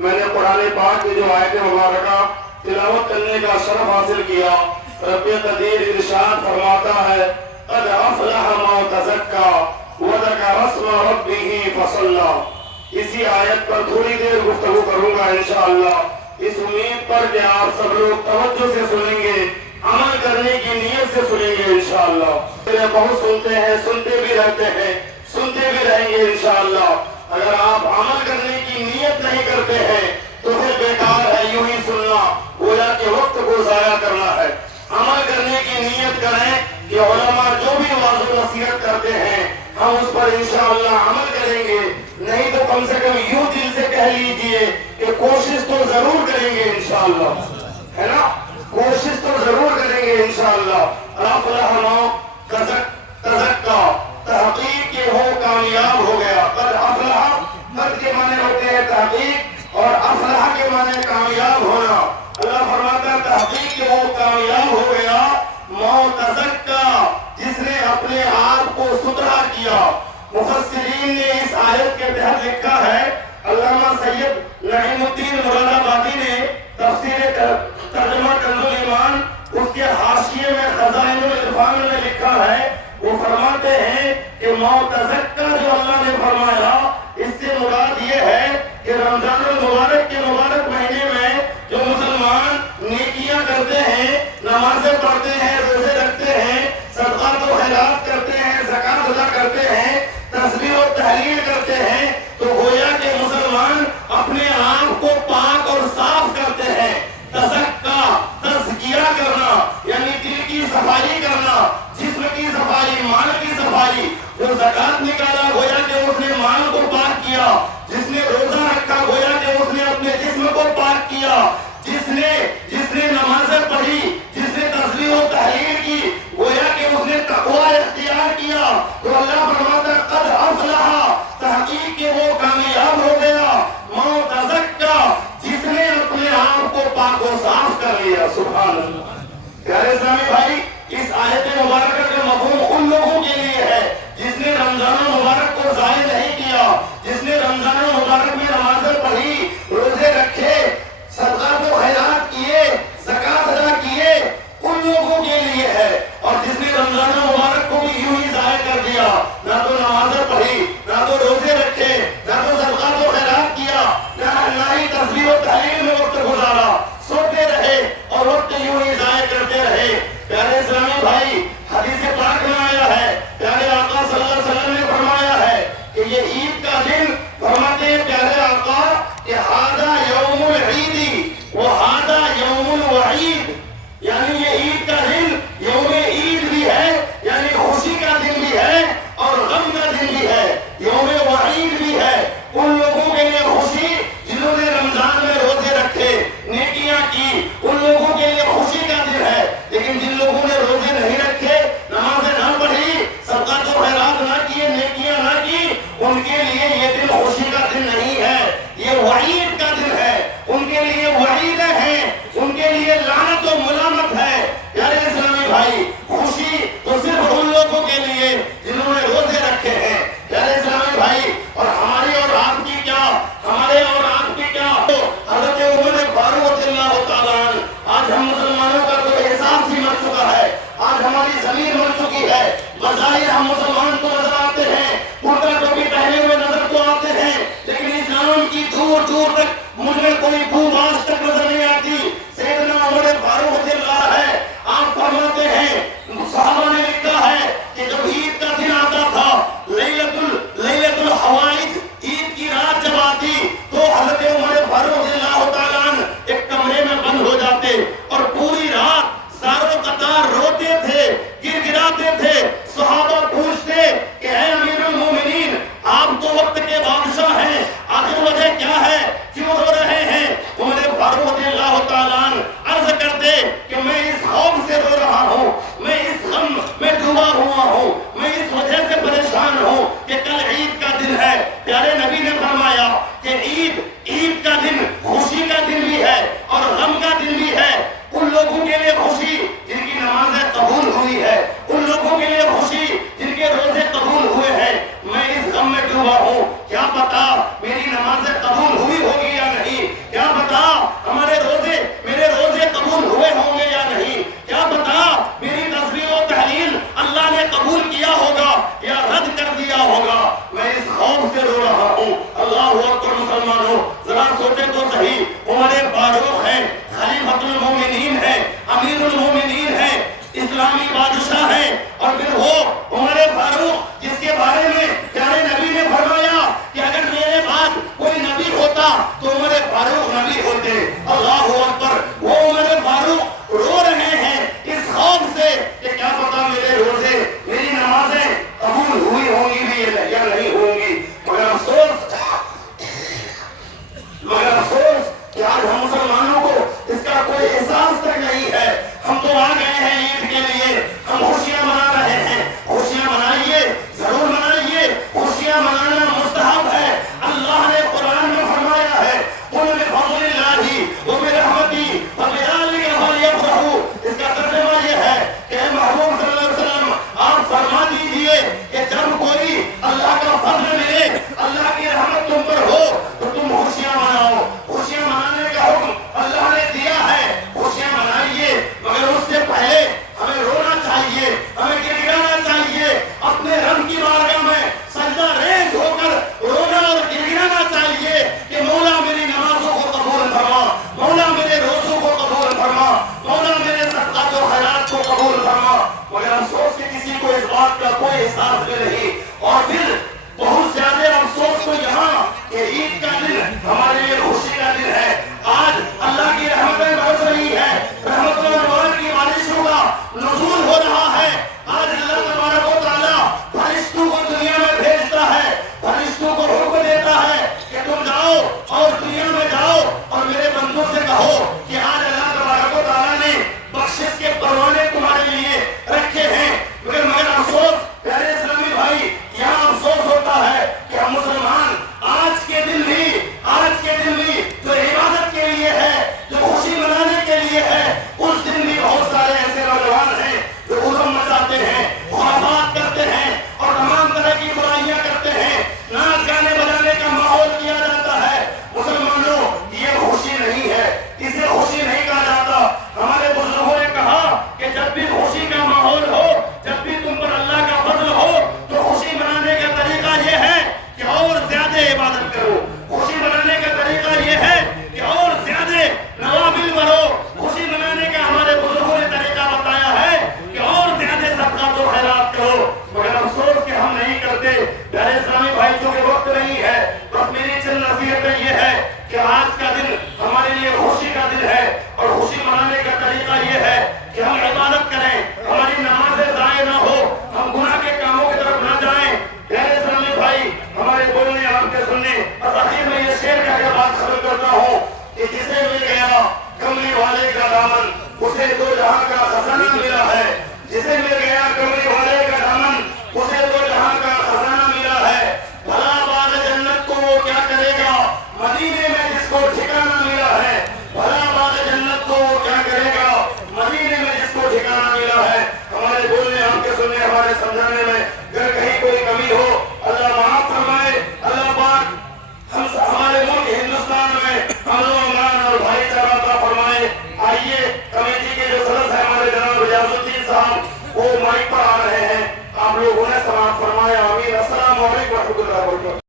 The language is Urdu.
میں نے قرآن پاک کی جو آیت مبارکہ تلاوت کرنے کا شرف حاصل کیا۔ رب قدیر ارشاد فرماتا ہے قد افلح من تزکا وذکر اسم ربہ فصلی۔ اسی آیت پر تھوڑی دیر گفتگو کروں گا انشاءاللہ، اس امید پر کہ آپ سب لوگ توجہ سے سنیں گے، عمل کرنے کی نیت سے سنیں گے انشاءاللہ۔ بہت سنتے ہیں، سنتے بھی رہتے ہیں، سنتے بھی رہیں گے انشاءاللہ۔ اگر آپ عمل کرنے کی نیت نہیں کرتے ہیں تو پھر بیکار ہے یوں ہی سننا، گویا کہ وقت کو ضائع کرنا ہے۔ عمل کرنے کی نیت کریں کہ علماء جو بھی وعظ و نصیحت کرتے ہیں ہم اس پر انشاءاللہ عمل کریں گے، نہیں تو کم سے کم یوں دل سے کہہ لیجئے کہ کوشش تو ضرور کریں گے انشاءاللہ، ہے نا؟ کوشش تو ضرور کریں گے انشاءاللہ۔ افلح من تزکا، تحقیق کہ وہ کامیاب ہو گیا۔ قد افلح، قد کے معنی ہوتے ہیں تحقیق اور افلح کے معنی کامیاب ہونا۔ اللہ فرماتا ہے تحقیق کہ وہ کامیاب ہو گیا، من تزکا، جس نے اپنے آپ کو ستھرا کیا۔ مفسرین نے اس آیت کے تحت لکھا ہے، علامہ سید نعیم الدین مراد آبادی نے تفسیر ترجمہ کنز الایمان اس کے حاشیے میں خزائن العرفان میں لکھا ہے، وہ فرماتے ہیں کہ من تزکا جو اللہ نے فرمایا اس سے مراد یہ ہے کہ رمضان المبارک کے مبارک مہینے میں جو مسلمان نیکیاں کرتے ہیں، نمازیں پڑھتے ہیں، روزے رکھتے ہیں، صدقات و خیرات کرتے ہیں، زکوٰۃ ادا کرتے ہیں، تسبیح و تحلیل کرتے ہیں، تو گویا کہ مسلمان اپنے آپ کو پاک اور صاف کرتے ہیں۔ تزکا، تزکیہ کرنا یعنی دل کی صفائی کرنا، جسم کی صفائی، مال کی صفائی۔ جو زکوٰۃ نکالا گویا کہ اس نے مال کو پاک کیا، جس نے روزہ رکھا گویا کہ اس نے اپنے جسم کو پاک کیا، جس نے نمازیں پڑھی، جس نے تسبیح و تحلیل کی گویا کہ اس نے تقوی اختیار کیا۔ تو اللہ فرماتا ہے قد افلح، تحقیق کہ وہ کامیاب ہو گیا، من تزکا، جس نے اپنے آپ کو پاک و صاف کر لیا۔ سبحان اللہ۔ پیارے اسلامی بھائی، اس آیت مبارکہ کا مفہوم ان لوگوں کے لیے ہے جس نے رمضان المبارک کو ضائع نہیں کیا، جس نے رمضان المبارک میں نمازیں پڑھی، روزے رکھے، صدقات و خیرات کیے، زکوٰۃ ادا کیے، ان لوگوں کے لیے ہے۔ اور جس نے رمضان المبارک کو بھی یوں ہی ضائع کر دیا، نہ تو نمازیں پڑھی، نہ تو روزے رکھے، نہ تو صدقات و خیرات کیا، نہ ہی تسبیح و تحلیل میں وقت گزارا، سوتے رہے اور وقت یوں ہی ضائع کرتے رہے۔ پیارے اسلامی بھائی، حدیث پاک میں آیا ہے، پیارے آقا صلی اللہ علیہ وسلم نے فرمایا ہے کہ یہ عید کا دن، فرماتے ہیں پیارے آقا کہ ھذا یوم العید و ھذا یوم الوعید، یعنی یہ عید کا دن یوم عید بھی ہے، یعنی خوشی کا دن بھی ہے اور غم کا دن بھی ہے، یوم وعید بھی ہے۔ ان لوگوں کے لیے خوشی جنہوں نے رمضان میں روزے رکھے، نیکیاں کی، ان لوگوں کے لیے خوشی کا دن ہے۔ لیکن جن لوگوں نے روزے نہیں رکھے، نمازیں نہ پڑھی، صدقات و خیرات نہ کیے، نیکیاں نہ کی، ان کے لیے یہ دن خوشی کا دن نہیں ہے، یہ وعید کا دن ہے۔ ان کے لیے وعیدیں ہیں، ان کے لیے لعنت و ملامت ہے۔ پیارے اسلامی بھائی، خوشی تو صرف ان لوگوں کے لیے جنہوں نے روزے رکھے ہیں۔ پیارے اسلامی بھائی، اور ہماری اور آپ کی کیا، ہمارے اور آپ کی کیا، حضرت عمر فاروق رضی اللہ تعالیٰ عنہ، آج ہم مسلمانوں کا تو احساس ہی مر چکا ہے، آج ہماری زمین مر چکی ہے۔ بظاہر ہم مسلمان تو نظر آتے ہیں، کرتا ٹوپی پہنے ہوئے نظر تو آتے ہیں، لیکن اسلام کی دور دور تک مجھ میں کوئی بو آج تک نظر نہیں آتی۔ سیدنا عمر فاروق رضی اللہ ہے، آپ فرماتے ہیں، صحابہ نے لکھا ہے کہ جب عید کا دن آتا تھا، لیلۃ الحوائج، عید کی رات جب آتی تو حضرت عمر فاروق رضی اللہ تعالیٰ عنہ ایک کمرے میں بند ہو جاتے اور پوری رات زاروں قطار روتے تھے، گر گراتے تھے۔ صحابہ پوچھتے کہ اے امیر المومنین، آپ تو وقت کے بادشاہ ہیں، آخر وجہ کیا ہے، کیوں رو رہے ہیں؟ ذرا سوچے تو صحیح، عمر فاروق ہے، خلیفۃ المومنین ہے، امیر المومنین ہے، اسلامی بادشاہ ہے، اور پھر وہ عمر فاروق جس کے بارے میں پیارے نبی نے فرمایا کہ اگر میرے بعد کوئی نبی ہوتا تو عمر فاروق نبی ہوتے۔ اللہ اکبر، وہ عمر فاروق رو رہے ہیں اس خوف سے کہ کیا پتا میرے روزے میری نمازیں قبول ہوئی ہوں گی بھی یا نہیں ہوں گی۔ مگر افسوس کہ آج ہم مسلمانوں کو اس کا کوئی احساس تک نہیں ہے۔ ہم تو آ گئے ہیں عید کے لیے، ہم خوشیاں منا رہے ہیں، خوشیاں منائیے، ضرور منائیے، خوشیاں منانا مستحب ہے۔ اللہ نے قرآن میں فرمایا ہے قُلْ بِفَضْلِ اللَّهِ وَبِرَحْمَتِهِ فَبِذَلِكَ فَلْيَفْرَحُوا۔ اس کا ترجمہ یہ ہے کہ اے محبوب صلی اللہ علیہ وسلم آپ فرما دیجئے کہ جب کوئی اللہ کا فضل ملے، اللہ کی رحمت تم پر ہو تو تم خوشیاں مناؤ۔ خوشیاں منانے کا حکم اللہ نے دیا ہے، خوشیاں منائیے، مگر اس سے پہلے ہمیں رونا چاہیے، ہمیں گڑگڑانا چاہیے، اپنے رب کی بارگاہ میں سجدہ ریز ہو کر رونا اور گڑگڑانا چاہیے کہ مولا میری نمازوں کو قبول فرما، مولا میرے روزوں کو قبول فرما، مولا میرے صدقات و خیرات کو قبول فرما۔ مگر افسوس کہ کسی کو اس بات کا کوئی احساس بھی نہیں، اور پھر بہت زیادہ افسوس تو یہاں کہ عید کا دن ہمارے لیے خوشی کا دن ہے۔ آج اللہ کی رحمتیں برس رہی ہے، رحمت و نور کی بارشوں کا نزول ہو رہا ہے۔ آج اللہ تبارک و تعالیٰ فرشتوں کو دنیا میں بھیجتا ہے، فرشتوں کو حکم دیتا ہے کہ تم جاؤ اور دنیا میں جاؤ اور میرے بندوں سے کہو کہ آج اللہ تبارک و تعالیٰ نے بخشش کے پروانے تمہارے لیے رکھے ہیں۔ مگر افسوس پیارے اسلامی بھائی، یہاں افسوس ہوتا ہے کہ ہم مسلمان آج کے دن بھی جو عبادت کے لیے ہے، جو خوشی منانے کے لیے ہے، اس دن بھی بہت سارے ایسے نوجوان ہیں جو ہجوم مچاتے ہیں، خرافات کرتے ہیں اور تمام طرح کی برائیاں کرتے ہیں، ناچ گانے بجانے کا ماحول کیا جاتا ہے۔ مسلمانوں، یہ خوشی نہیں ہے، اسے خوشی نہیں کہا جاتا۔ ہمارے بزرگوں نے کہا کہ جب بھی خوشی کا ماحول ہو، جب بھی تم پر اللہ کا فضل ہو، تو خوشی منانے کا طریقہ یہ ہے کہ اور زیادہ عبادت کرو۔ خوشی منانے کا طریقہ یہ ہے کہ اور زیادہ نوافل پڑھو۔ خوشی منانے کا ہمارے بزرگوں نے طریقہ بتایا ہے کہ اور زیادہ صدقات و خیرات کرو، مگر افسوس کہ ہم نہیں کرتے۔ پیارے اسلامی بھائی، چونکہ وقت نہیں ہے، بس میری چند نصیحتیں یہ ہے کہ آج کا دن ہمارے لیے خوشی کا دن ہے، اور خوشی منانے کا طریقہ یہ ہے کہ ہم عبادت کریں، ہماری نمازیں ضائع نہ ہو، ہم گناہ کے کاموں کی طرف نہ جائیں۔ پیارے اسلامی بھائی، ہمارے بولنے آپ کے سننے اور آخر میں یہ شعر کہہ کے بات ختم کرتا ہوں کہ جسے مل گیا کملی والے کا دامن، اسے دو جہاں کا خزانہ ملا ہے۔ جسے مل گیا کملی والے کا دامن، اسے دو جہاں کا خزانہ ملا ہے۔ بھلا باغ جنت کو وہ کیا کرے گا، مدینے